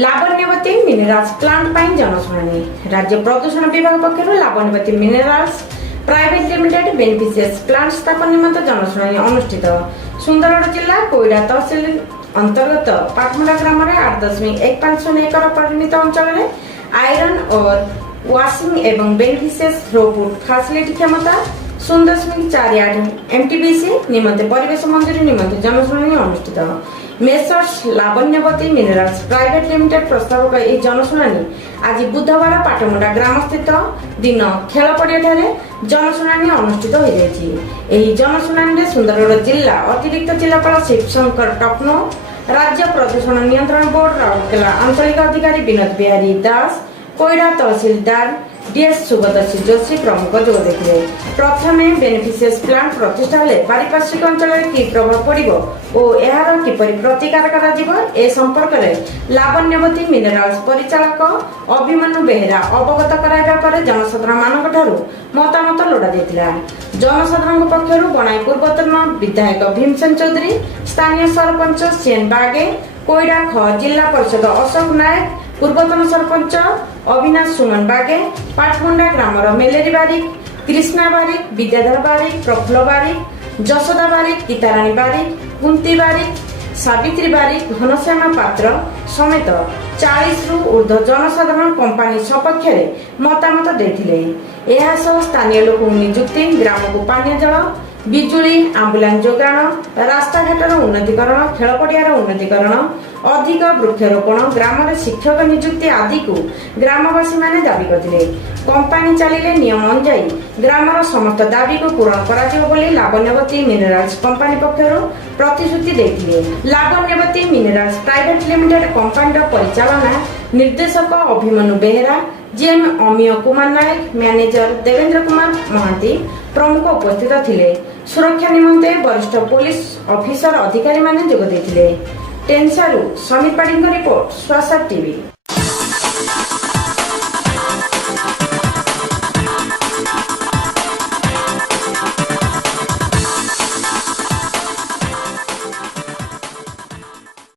Lavanyavati मिनराल्स plant पर जनशुणानी राज्य प्रदूषण विभाग पक्षर Lavanyavati मिनराल्स private limited beneficiaries plant स्थापन निमित्त जनशुणानी अनुष्ठित सुंदरगढ़ जिला कोईडा तहसिल अंतर्गत पाटमुंडा ग्राम 8.150 एकड़ परिमित अंचल में आयरन और वाशिंग एवं बेनिफिशियर्स थ्रोपुट फैसिलिटी क्षमता 0.48 एमटीबीसी निमंते परिवेश मंजूरी निमंते जनशुणानी अनुष्ठित मेसर्स लावण्यवती मिनराल्स प्राइवेट लिमिटेड प्रस्तावक यह जनशुणानी आज बुधवार पाटमुंडा ग्राम स्थित दिन खेल पड़िया जनशुणानी अनुष्ठित हो जाएगी। जनशुणानी सुंदरगढ़ जिला अतिरिक्त जिलापाल शिवशंकर टप्नो, राज्य प्रदूषण नियंत्रण बोर्ड राउरकेला आंचलिक अधिकारी विनोद बिहारी दास, कोईडा तहसीलदार डीएस सुगतसी जोशी प्रमुख जोग देते। प्रथम बेनिफिशियर्स प्लांट प्रतिष्ठा हेले पारिपार्श्विक अंचल कि प्रभाव पड़ो और यार किपरि प्रतिकार कर संपर्क में लावण्यवती मिनराल्स परिचालक अभिमन्यु बेहेरा अवगत कराइबा जनसाधारण मानक मतामत लोड़ा देथिला। जनसाधारण पक्षर बणाई पूर्वतन विधायक भीमसेन चौधरी, स्थानीय सरपंच सीएन बागे, कोईडा ख जिला परिषद अशोक नायक, पूर्वतन सरपंच अविनाश सुमन बागे, पाटमुंडा ग्रामर मेलेरी बारिक, कृष्णा बारिक, विद्याधर बारिक, प्रफुल्ल बारिक, जशोदा बारिक, गीताराणी बारिक, कुंती बारिक, सावित्री बारिक, घनश्यामा पात्र समेत 40 रु ऊर्ध्व जनसाधारण कंपानी सपक्ष मतामत देथिले। एहा सह स्थानीय लोक नियुक्ति, ग्राम को पानीय जल, बिजुली, आंबुलांस जोगाण, रास्ता घाटर उन्नतीकरण, खेल पड़ियार उन्नतीकरण, अधिक वृक्षरोपण, ग्राम शिक्षक नियुक्ति आदि को ग्रामवासी माने दाबी करथिले। कंपानी चलिले नियम अनुसार ग्रामर समस्त दाबी को पूरण कराजियो बोली Lavanyavati मिनराल्स company पक्षरु प्रतिश्रुति देथिले। Lavanyavati मिनराल्स private limited company परिचालना निर्देशक अभिमन्यु बेहेरा, जीएम अमीय कुमार नायक, मैनेजर देवेंद्र कुमार महांती प्रमुख उपस्थित थिले। सुरक्षा निमंते वरिष्ठ पुलिस ऑफिसर अधिकारी माने जोग देथिले। टेंसारू समीर पाड़ी रिपोर्ट स्वासा टीवी।